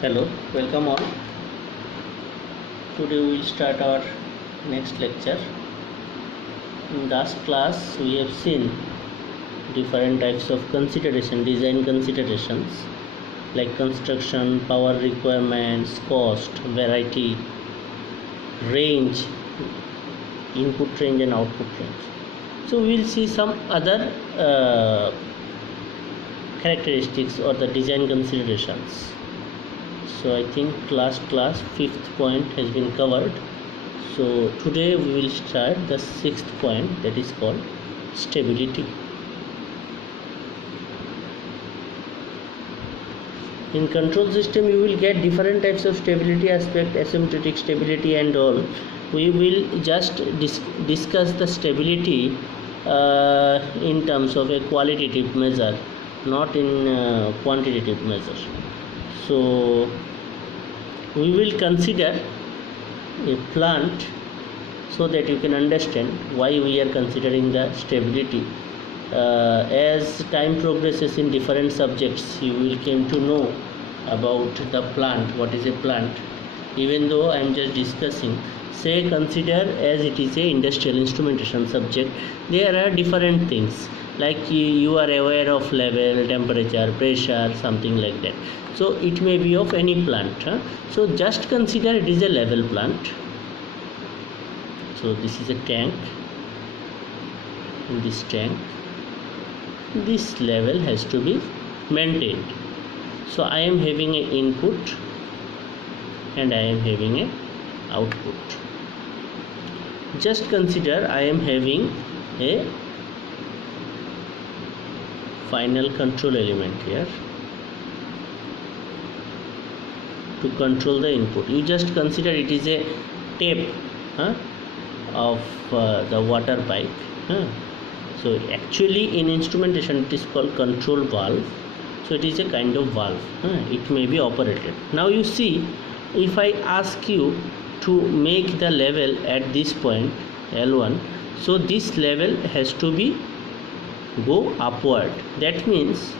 Hello, welcome all. Today we will start our next lecture. In last class we have seen different types of design considerations like construction, power requirements, cost, variety, range, input range and output range. So we will see some other characteristics or the design considerations. So I think last class fifth point has been covered. So today we will start the sixth point, that is called stability. In control system you will get different types of stability aspect, asymptotic stability and all. We will just discuss the stability in terms of a qualitative measure, not in quantitative measure. So we will consider a plant so that you can understand why we are considering the stability. As time progresses in different subjects, you will come to know about the plant, what is a plant. Even though I am just discussing, say consider as it is a industrial instrumentation subject, there are different things like you are aware of level, temperature, pressure, something like that. So it may be of any plant. So just consider it is a level plant. So this is a tank. In this tank, this level has to be maintained. So I am having an input and I am having an output. Just consider I am having a final control element here to control the input. You just consider it is a tape of the water pipe. So actually in instrumentation it is called control valve. So it is a kind of valve. It may be operated. Now you see, if I ask you to make the level at this point L1, so this level has to be go upward. That means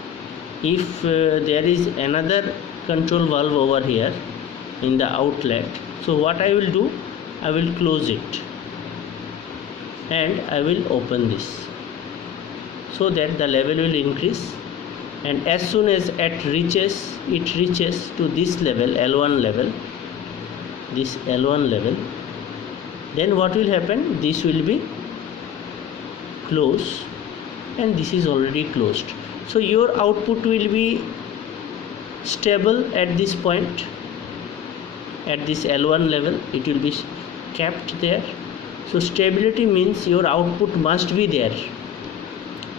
if there is another control valve over here in the outlet, so what I will do, I will close it and I will open this so that the level will increase, and as soon as it reaches to this level, L1 level, this L1 level, then what will happen, this will be closed and this is already closed. So your output will be stable at this point, at this L1 level it will be kept there. So stability means your output must be there.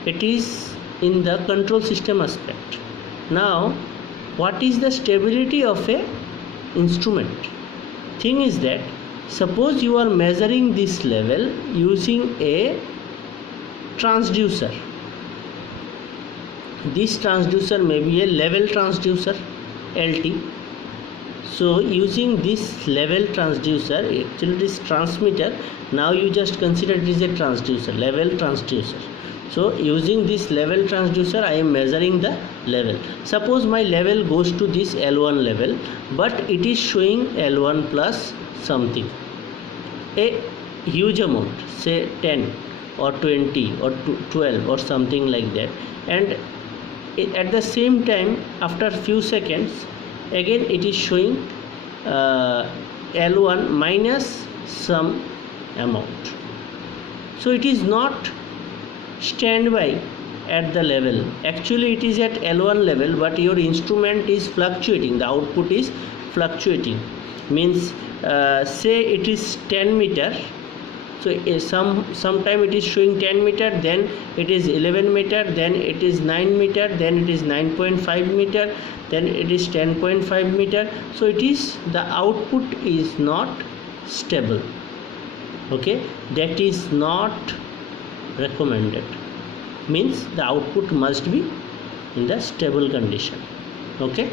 It is in the control system aspect. Now what is the stability of a instrument? Thing is that suppose you are measuring this level using a transducer. This transducer may be a level transducer, LT. So using this level transducer, actually it is transmitter. Now you just consider it is a transducer, level transducer. So using this level transducer I am measuring the level. Suppose my level goes to this L1 level, but it is showing L1 plus something, a huge amount, say 10 or 20 or 12 or something like that, and at the same time after few seconds again it is showing L1 minus some amount. So it is not standby at the level. Actually it is at L1 level, but your instrument is fluctuating, the output is fluctuating. Means say it is 10 meter, so sometime it is showing 10 meter, then it is 11 meter, then it is 9 meter, then it is 9.5 meter, then it is 10.5 meter. So it is, the output is not stable. Okay, that is not recommended. Means the output must be in the stable condition. Okay.